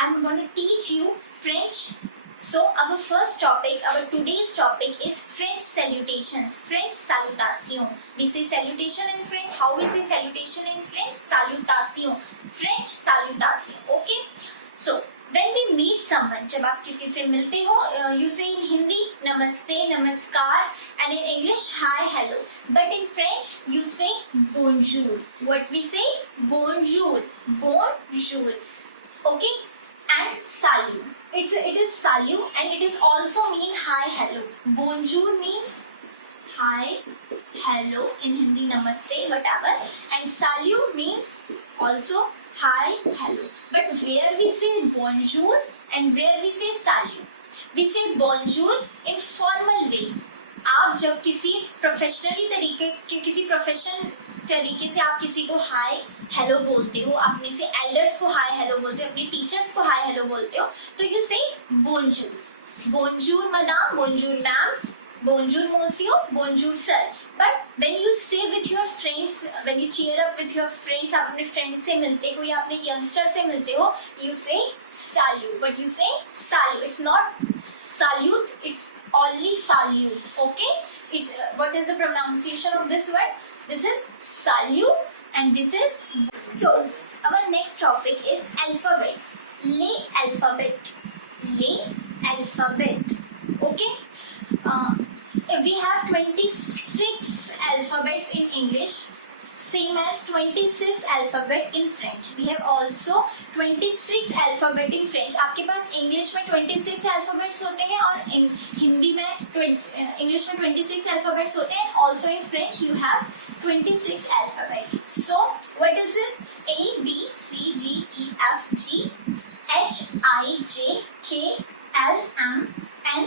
I'm going to teach you French. So our today's topic is French salutations, French salutation. We say salutation in French. How we say salutation in French? Salutation. French salutation. Okay. So when we meet someone, जब आप किसी से मिलते हो, you say in Hindi नमस्ते, नमस्कार, and in English hi, hello. But in French you say bonjour. What we say? Bonjour. Bonjour. Okay. And salut. It is salut and it is also mean hi, hello. Bonjour means hi, hello, in Hindi namaste, whatever. And salut means also hi, hello. But where we say bonjour and where we say salut? We say bonjour in formal way. आप जब किसी professionally तरीके से आप किसी को hi hello बोलते हो, अपने से एल्डर्स को हाय हेलो बोलते हो, अपने टीचर्स को हाय हेलो बोलते हो, तो you say bonjour. Bonjour madame, bonjour ma'am, bonjour monsieur, bonjour sir. But when you say with your friends, when you cheer up with your friends, आप अपने फ्रेंड्स से मिलते हो या अपने यंगस्टर से मिलते हो, you say साल्यूट. But you say salute. It's not salute, it's only salute. Okay, it's what is the pronunciation of this word? This is salute and this is. So our next topic is alphabets. Le alphabet. Okay, we have 26 alphabets in English, same as 26 alphabet in French. We have also 26 alphabet in French. आपके पास English में 26 alphabets होते हैं और in Hindi में English में 26 alphabets होते हैं. Also in French you have 26 alphabet. So what is this? A, B, C, D, E, F, G, H, I, J, K, L, M, N,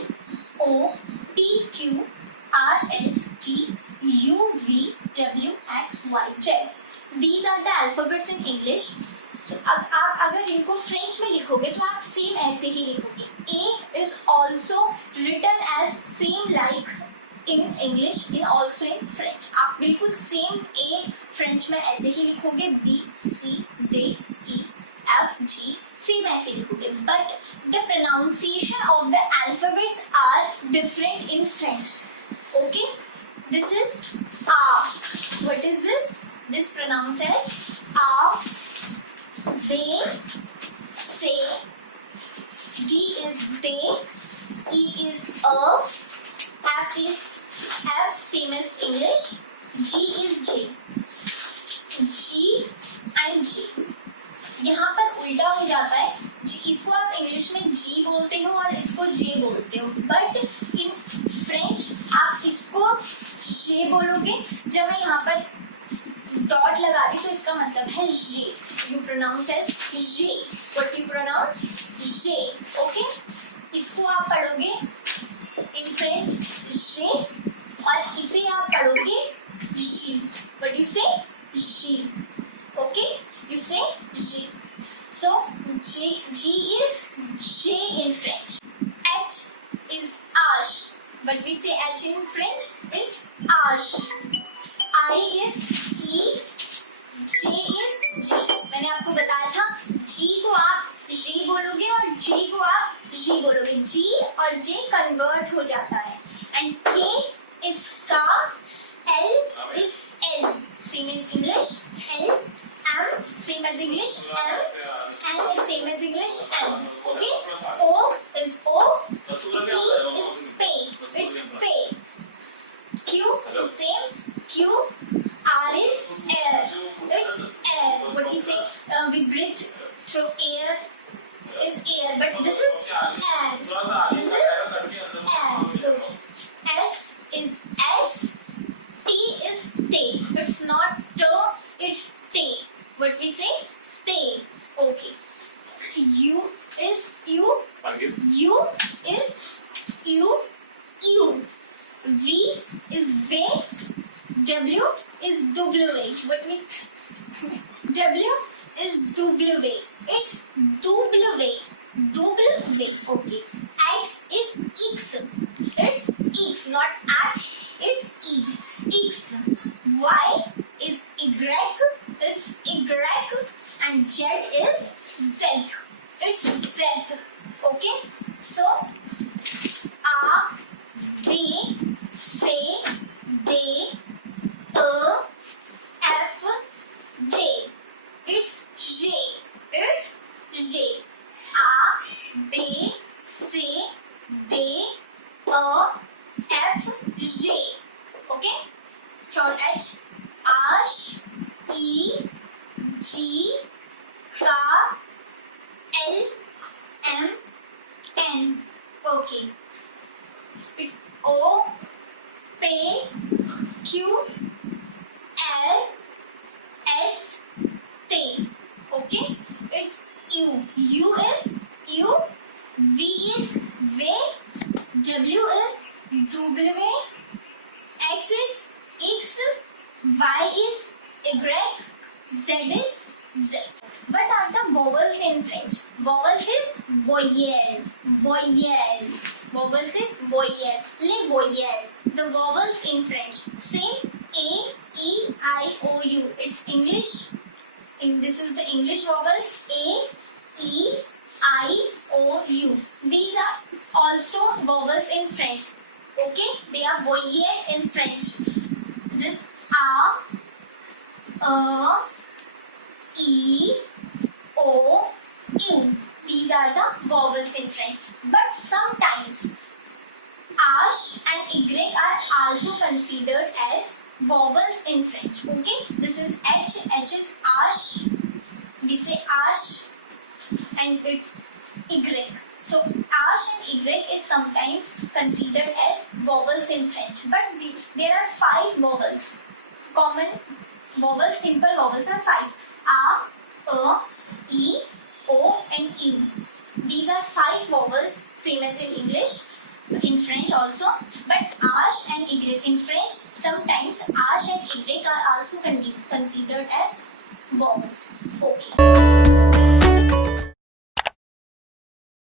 O, P, Q, R, S, T, U, V, W, X, Y, Z. These are the alphabets in English. So आप अगर इनको French में लिखोगे तो आप same ऐसे ही लिखोगे. A is also written as same like in English in also in French. आप बिल्कुल सेम A फ्रेंच में ऐसे ही लिखोगे. B, C, D, E, F, G same ऐसे लिखोगे. But the pronunciation of the alphabets are different in French. Okay. This is A. What is this? This pronounced as A. They, say. D is they. E is a. F is F, same as English. G is J. G and J. यहाँ पर उल्टा हो जाता है. इसको आप English में G बोलते हो और इसको J बोलते हो. बट इन फ्रेंच आप इसको J बोलोगे. जब मैं यहाँ पर डॉट लगा दी तो इसका मतलब है J. You pronounce as J. What you pronounce? J. Okay. इसको आप पढ़ोगे in French J और इसे आप पढ़ोगे G. But you say G. Okay. You say G. So G is J in French. H is H. But we say H in French is H. I is E. J is G. मैंने आपको बताया था G को आप J बोलोगे और J को आप G बोलोगे. G और J कन्वर्ट हो जाता है. And K is K. L is L. Same in English. L. M same as English. M. N is same as English. N. Okay. O is O. P is pay. It's pay. Q is same. Q. R is air. It's air. What we say? We breathe through air is air. But this is air. This is air. S is S. T is T. It's not T. It's T. What we say? T. Okay. U is U. U is U. U. V is V. W is W. What means W is W. It's W. W. Okay. X is X. It's X, not X. It's E. X. Y is Y. Is Y. And Z is Z. it's Z. Okay, so A, B, C, D, E, F, J. It's J. It's J. A, B, C, D, E, F, J. Okay. From H, H, E, G, K, L, M, N. Okay. It's O, P, Q, L, S, T. Okay. It's U. U is U. V is V. W is W. X is X. Y is Y. Z is Z. What are the vowels in French? Vowels is voyelle. Voyelle. Vowels is voyelle. Les voyelles. The vowels in French. Same A, E, I, O, U. It's English. This is the English vowels. A, E, I, O, U. These are also vowels in French. Okay? They are voyelle in French. This A, E, O, U. These are the vowels in French. But sometimes H and Y are also considered as vowels in French. Okay? This is H. H is H. We say H. And it's Y. So H and Y is sometimes considered as vowels in French. But there are 5 vowels. Common vowels, simple vowels are 5. A, E, O and U. These are 5 vowels, same as in English, in French also. But H and Y in French, sometimes H and Y are also considered as vowels. Okay.